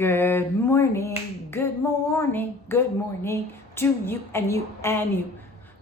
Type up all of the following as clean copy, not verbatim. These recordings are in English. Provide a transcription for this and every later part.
Good morning, good morning, good morning to you and you and you.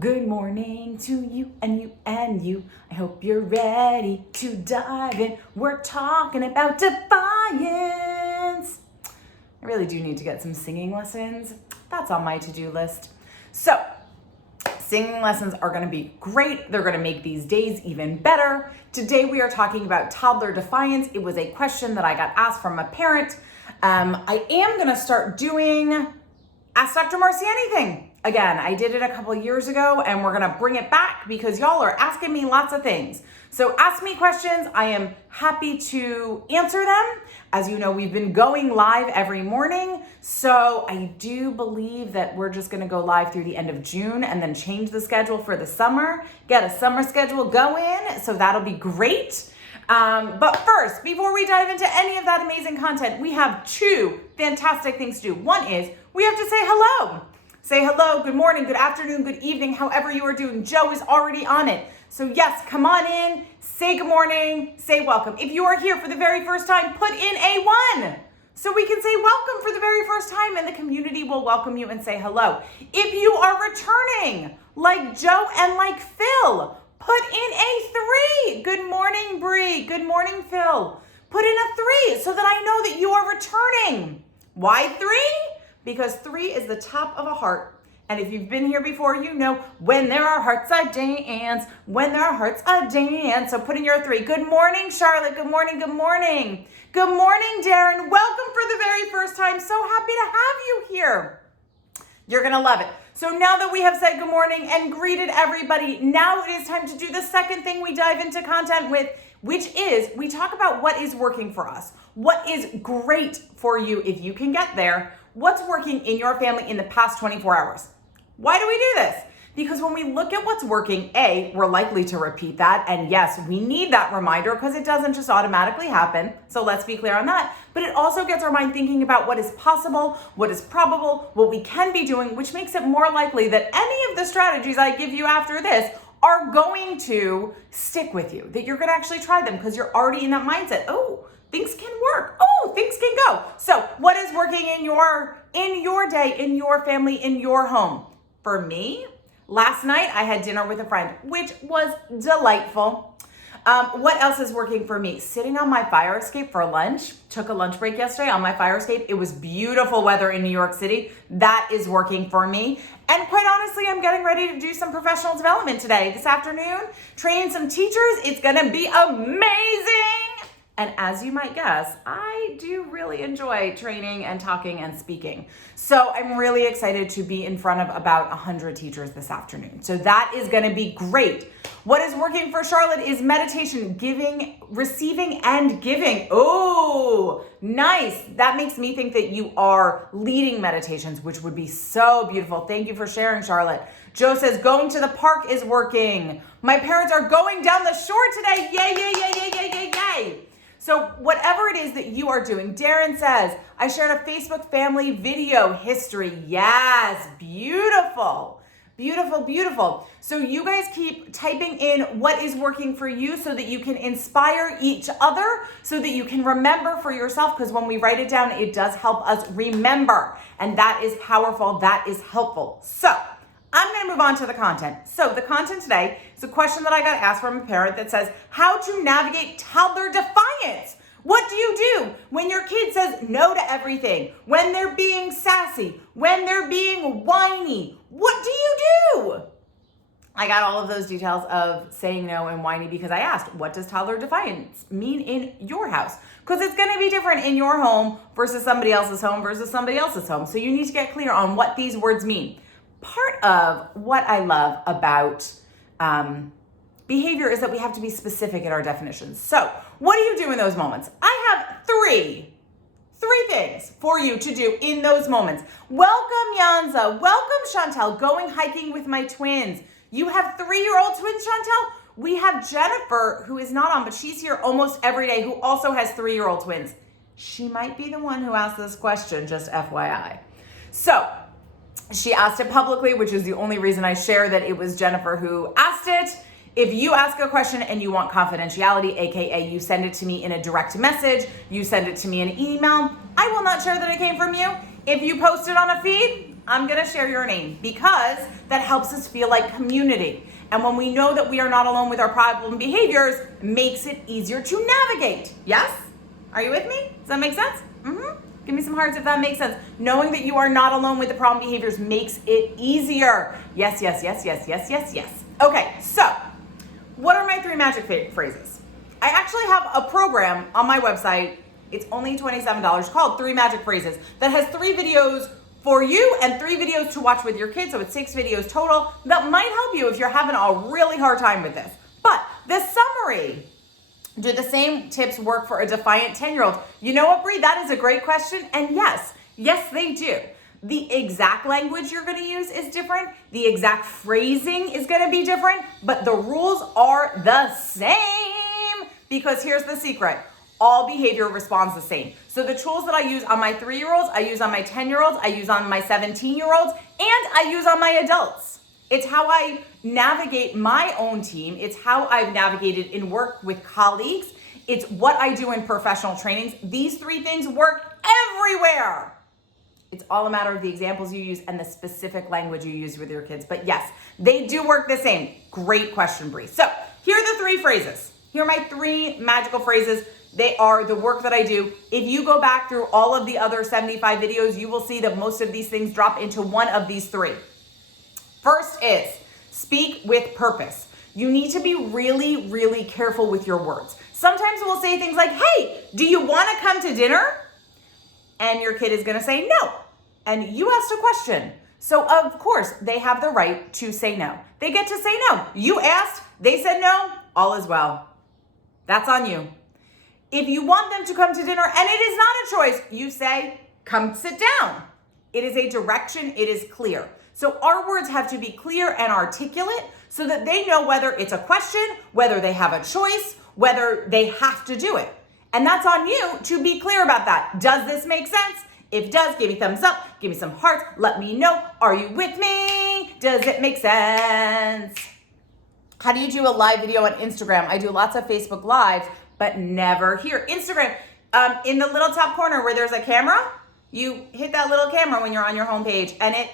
Good morning to you and you and you. I hope you're ready to dive in. We're talking about defiance. I really do need to get some singing lessons. That's on my to-do list. So, singing lessons are going to be great. They're going to make these days even better. Today we are talking about toddler defiance. It was a question that I got asked from a parent. I am going to start doing Ask Dr. Marcie Anything. Again, I did it a couple years ago and we're going to bring it back because y'all are asking me lots of things. So ask me questions. I am happy to answer them. As you know, we've been going live every morning. So I do believe that we're just going to go live through the end of June and then change the schedule for the summer, get a summer schedule going. So that'll be great. But first, before we dive into any of that amazing content, we have two fantastic things to do. One is we have to say hello. Say hello, good morning, good afternoon, good evening, however you are doing. Joe is already on it. So yes, come on in, say good morning, say welcome. If you are here for the very first time, put in a 1 so we can say welcome for the very first time and the community will welcome you and say hello. If you are returning, like Joe and like Phil, put in a 3. Good morning, Bree. Good morning, Phil. Put in a 3 so that I know that you are returning. Why 3? Because 3 is the top of a heart. And if you've been here before, you know when there are hearts, I dance. When there are hearts, I dance. So put in your 3. Good morning, Charlotte. Good morning, good morning. Good morning, Darren. Welcome for the very first time. So happy to have you here. You're going to love it. So now that we have said good morning and greeted everybody, now it is time to do the second thing we dive into content with, which is we talk about what is working for us. What is great for you if you can get there. What's working in your family in the past 24 hours? Why do we do this? Because when we look at what's working, A, we're likely to repeat that. And yes, we need that reminder because it doesn't just automatically happen. So let's be clear on that. But it also gets our mind thinking about what is possible, what is probable, what we can be doing, which makes it more likely that any of the strategies I give you after this are going to stick with you, that you're going to actually try them because you're already in that mindset. Oh, things can work. Oh, things can go. So what is working in your day, in your family, in your home? For me, last night I had dinner with a friend, which was delightful. What else is working for me? Sitting on my fire escape for lunch. Took a lunch break yesterday on my fire escape. It was beautiful weather in New York City. That is working for me. And quite honestly, I'm getting ready to do some professional development today, this afternoon, training some teachers. It's gonna be amazing. And as you might guess, I do really enjoy training and talking and speaking. So I'm really excited to be in front of about 100 teachers this afternoon. So that is going to be great. What is working for Charlotte is meditation, giving, receiving, and giving. Oh, nice. That makes me think that you are leading meditations, which would be so beautiful. Thank you for sharing, Charlotte. Joe says, going to the park is working. My parents are going down the shore today. Yay, yay, yay, yay, yay, yay, yay. So whatever it is that you are doing, Darren says, I shared a Facebook family video history. Yes, beautiful, beautiful, beautiful. So you guys keep typing in what is working for you so that you can inspire each other, so that you can remember for yourself, because when we write it down, it does help us remember. And that is powerful, that is helpful. So I'm going to move on to the content. So the content today is a question that I got asked from a parent that says, how to navigate toddler defiance. What do you do when your kid says no to everything? When they're being sassy? When they're being whiny? What do you do? I got all of those details of saying no and whiny because I asked, what does toddler defiance mean in your house? Because it's going to be different in your home versus somebody else's home versus somebody else's home. So you need to get clear on what these words mean. Part of what I love about behavior is that we have to be specific in our definitions. So what do you do in those moments? I have three things for you to do in those moments. Welcome, Yanza. Welcome, Chantel. Going hiking with my twins. You have 3-year-old twins, Chantel? We have Jennifer, who is not on, but she's here almost every day, who also has 3-year-old twins. She might be the one who asked this question, just FYI. So she asked it publicly, which is the only reason I share that it was Jennifer who asked it. If you ask a question and you want confidentiality, AKA you send it to me in a direct message, you send it to me in an email, I will not share that it came from you. If you post it on a feed, I'm gonna share your name because that helps us feel like community. And when we know that we are not alone with our problem behaviors, makes it easier to navigate. Yes? Are you with me? Does that make sense? Give me some hearts if that makes sense. Knowing that you are not alone with the problem behaviors makes it easier. Yes, yes, yes, yes, yes, yes, yes. Okay, so what are my 3 magic phrases? I actually have a program on my website. It's only $27 called 3 Magic Phrases that has 3 videos for you and 3 videos to watch with your kids. So it's 6 videos total that might help you if you're having a really hard time with this. But the summary, do the same tips work for a defiant 10-year-old? You know what, Bree? That is a great question. And yes, they do. The exact language you're going to use is different. The exact phrasing is going to be different, but the rules are the same because here's the secret. All behavior responds the same. So the tools that I use on my 3-year-olds, I use on my 10-year-olds, I use on my 17-year-olds, and I use on my adults. It's how I navigate my own team. It's how I've navigated in work with colleagues. It's what I do in professional trainings. These 3 things work everywhere. It's all a matter of the examples you use and the specific language you use with your kids. But yes, they do work the same. Great question, Bree. So here are the 3 phrases. Here are my 3 magical phrases. They are the work that I do. If you go back through all of the other 75 videos, you will see that most of these things drop into one of these 3. First is speak with purpose. You need to be really, really careful with your words. Sometimes we'll say things like, hey, do you want to come to dinner? And your kid is going to say no. And you asked a question. So of course, they have the right to say no. They get to say no. You asked, they said no, all is well. That's on you. If you want them to come to dinner and it is not a choice, you say, come sit down. It is a direction, it is clear. So our words have to be clear and articulate so that they know whether it's a question, whether they have a choice, whether they have to do it. And that's on you to be clear about that. Does this make sense? If it does, give me thumbs up, give me some hearts, let me know. Are you with me? Does it make sense? How do you do a live video on Instagram? I do lots of Facebook Lives, but never here. Instagram, in the little top corner where there's a camera, you hit that little camera when you're on your homepage and it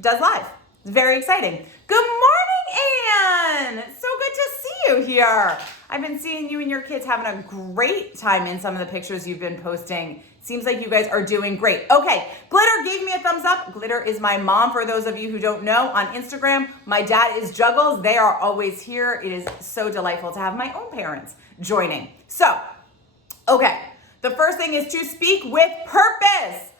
does live. It's very exciting. Good morning, Anne. It's so good to see you here. I've been seeing you and your kids having a great time in some of the pictures you've been posting. Seems like you guys are doing great. Okay, Glitter gave me a thumbs up. Glitter is my mom, for those of you who don't know, on Instagram. My dad is Juggles. They are always here. It is so delightful to have my own parents joining. So, okay, the first thing is to speak with purpose.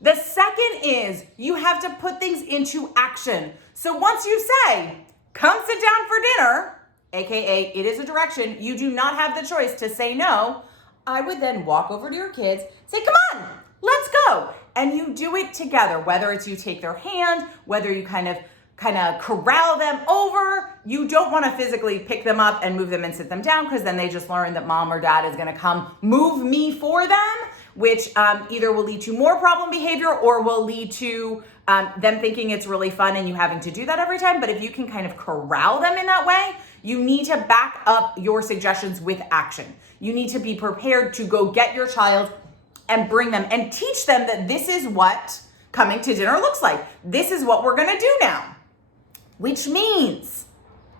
The second is you have to put things into action. So once you say, come sit down for dinner, AKA it is a direction, you do not have the choice to say no, I would then walk over to your kids, say, come on, let's go. And you do it together, whether it's you take their hand, whether you kind of corral them over. You don't want to physically pick them up and move them and sit them down because then they just learn that mom or dad is going to come move me for them, which either will lead to more problem behavior or will lead to them thinking it's really fun and you having to do that every time. But if you can kind of corral them in that way, you need to back up your suggestions with action. You need to be prepared to go get your child and bring them and teach them that this is what coming to dinner looks like. This is what we're going to do now. Which means,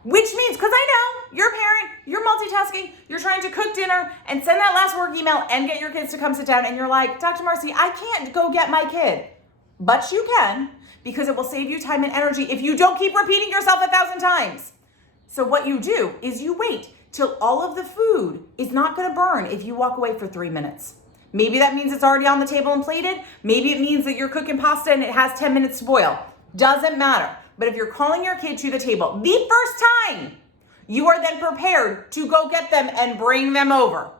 because I know you're a parent, you're multitasking, you're trying to cook dinner and send that last work email and get your kids to come sit down and you're like, Dr. Marcie, I can't go get my kid. But you can, because it will save you time and energy if you don't keep repeating yourself 1,000 times. So what you do is you wait till all of the food is not going to burn if you walk away for 3 minutes. Maybe that means it's already on the table and plated. Maybe it means that you're cooking pasta and it has 10 minutes to boil. Doesn't matter. But if you're calling your kid to the table the first time, you are then prepared to go get them and bring them over.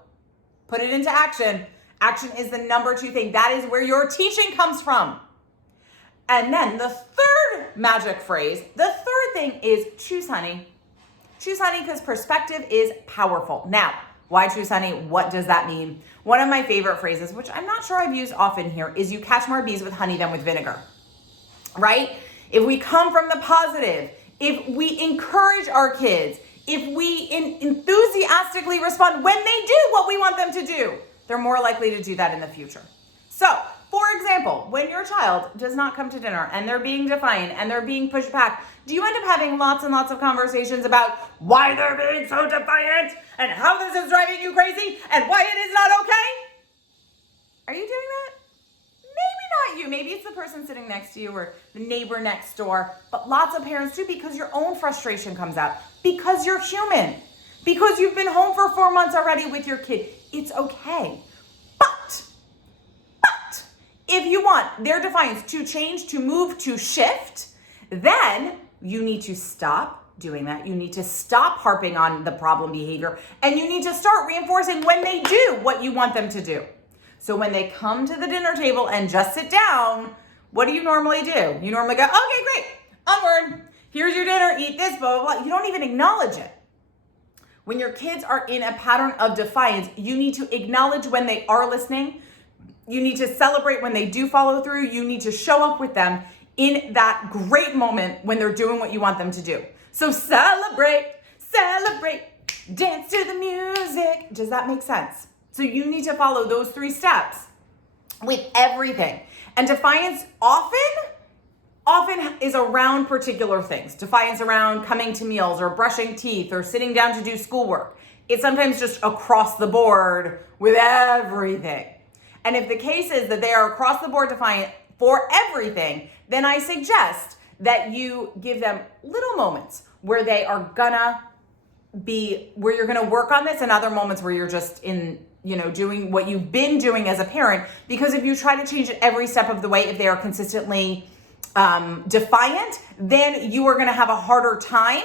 Put it into action. Action is the number 2 thing. That is where your teaching comes from. And then the third magic phrase, the third thing is choose honey. Choose honey because perspective is powerful. Now, why choose honey? What does that mean? One of my favorite phrases, which I'm not sure I've used often here, is you catch more bees with honey than with vinegar, right? If we come from the positive, if we encourage our kids, if we enthusiastically respond when they do what we want them to do, they're more likely to do that in the future. So, for example, when your child does not come to dinner and they're being defiant and they're being pushed back, do you end up having lots and lots of conversations about why they're being so defiant and how this is driving you crazy and why it is not okay? Are you doing that? Maybe not you. Maybe it's the person sitting next to you or the neighbor next door, but lots of parents do, because your own frustration comes out, because you're human, because you've been home for 4 months already with your kid. It's okay. But if you want their defiance to change, to move, to shift, then you need to stop doing that. You need to stop harping on the problem behavior, and you need to start reinforcing when they do what you want them to do. So when they come to the dinner table and just sit down, what do you normally do? You normally go, okay, great, onward. Here's your dinner, eat this, blah, blah, blah. You don't even acknowledge it. When your kids are in a pattern of defiance, you need to acknowledge when they are listening. You need to celebrate when they do follow through. You need to show up with them in that great moment when they're doing what you want them to do. So celebrate, dance to the music. Does that make sense? So you need to follow those 3 steps with everything. And defiance often is around particular things. Defiance around coming to meals or brushing teeth or sitting down to do schoolwork. It's sometimes just across the board with everything. And if the case is that they are across the board defiant for everything, then I suggest that you give them little moments where they are where you're gonna work on this, and other moments where you're just doing what you've been doing as a parent. Because if you try to change it every step of the way, if they are consistently defiant, then you are gonna have a harder time,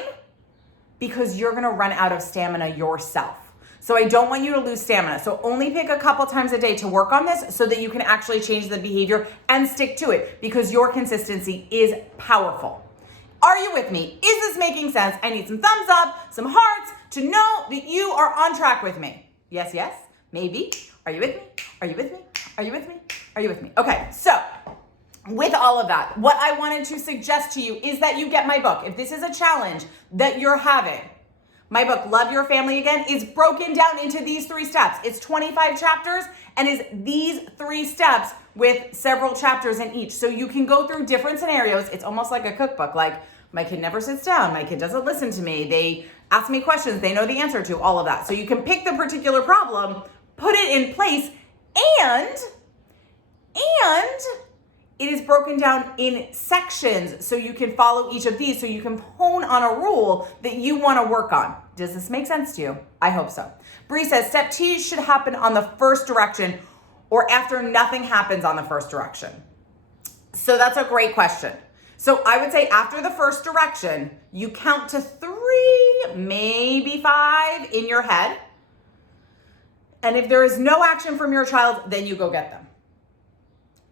because you're gonna run out of stamina yourself. So I don't want you to lose stamina. So only pick a couple times a day to work on this so that you can actually change the behavior and stick to it, because your consistency is powerful. Are you with me? Is this making sense? I need some thumbs up, some hearts to know that you are on track with me. Yes, yes, maybe. Are you with me? Are you with me? Are you with me? Are you with me? Okay, so with all of that, what I wanted to suggest to you is that you get my book. If this is a challenge that you're having, my book, Love Your Family Again, is broken down into these 3 steps. It's 25 chapters and is these 3 steps with several chapters in each. So you can go through different scenarios. It's almost like a cookbook. Like, my kid never sits down. My kid doesn't listen to me. They ask me questions they know the answer to, all of that. So you can pick the particular problem, put it in place, and it is broken down in sections so you can follow each of these, so you can hone on a rule that you want to work on. Does this make sense to you? I hope so. Bree says, step T should happen on the first direction or after nothing happens on the first direction. So that's a great question. So I would say after the first direction, you count to 3, maybe 5 in your head. And if there is no action from your child, then you go get them.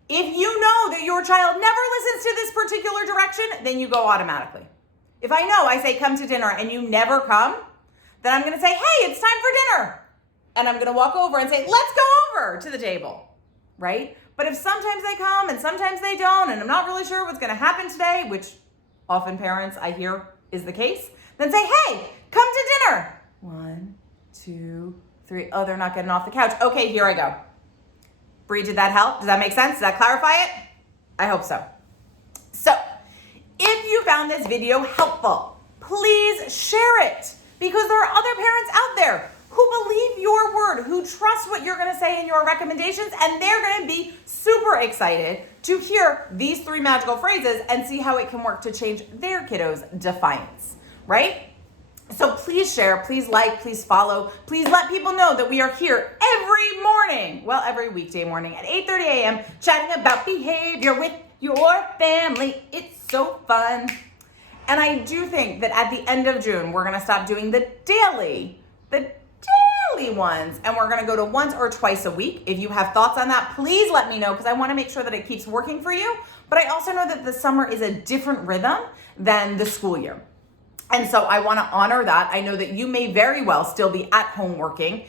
If you know that your child never listens to this particular direction, then you go automatically. If I know, I say, come to dinner, and you never come, then I'm gonna say, hey, it's time for dinner. And I'm gonna walk over and say, let's go over to the table, right? But if sometimes they come and sometimes they don't, and I'm not really sure what's gonna happen today, which often parents I hear is the case, then say, hey, come to dinner. 1, 2, 3. Oh, they're not getting off the couch. Okay, here I go. Bree, did that help? Does that make sense? Does that clarify it? I hope so. So, if you found this video helpful, please share it, because there are other parents out there who believe your word, who trust what you're gonna say in your recommendations, and they're gonna be super excited to hear these 3 magical phrases and see how it can work to change their kiddos' defiance, right? So please share, please like, please follow, please let people know that we are here every morning, every weekday morning at 8:30 a.m. chatting about behavior with your family. It's so fun. And I do think that at the end of June, we're gonna stop doing the daily ones, and we're gonna go to once or twice a week. If you have thoughts on that, please let me know, because I wanna make sure that it keeps working for you. But I also know that the summer is a different rhythm than the school year. And so I want to honor that. I know that you may very well still be at home working,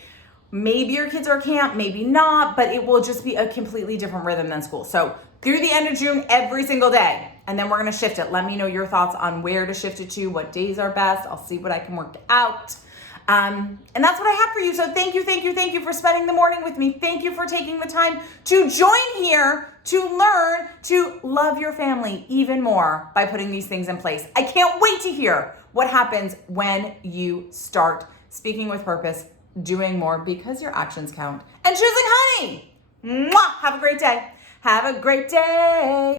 Maybe your kids are camp, maybe not, but it will just be a completely different rhythm than school. So through the end of June, every single day. And then we're gonna shift it. Let me know your thoughts on where to shift it to, what days are best. I'll see what I can work out. And that's what I have for you. So thank you for spending the morning with me. Thank you for taking the time to join here to learn to love your family even more by putting these things in place. I can't wait to hear what happens when you start speaking with purpose, doing more because your actions count, and choosing honey. Mwah! Have a great day. Have a great day.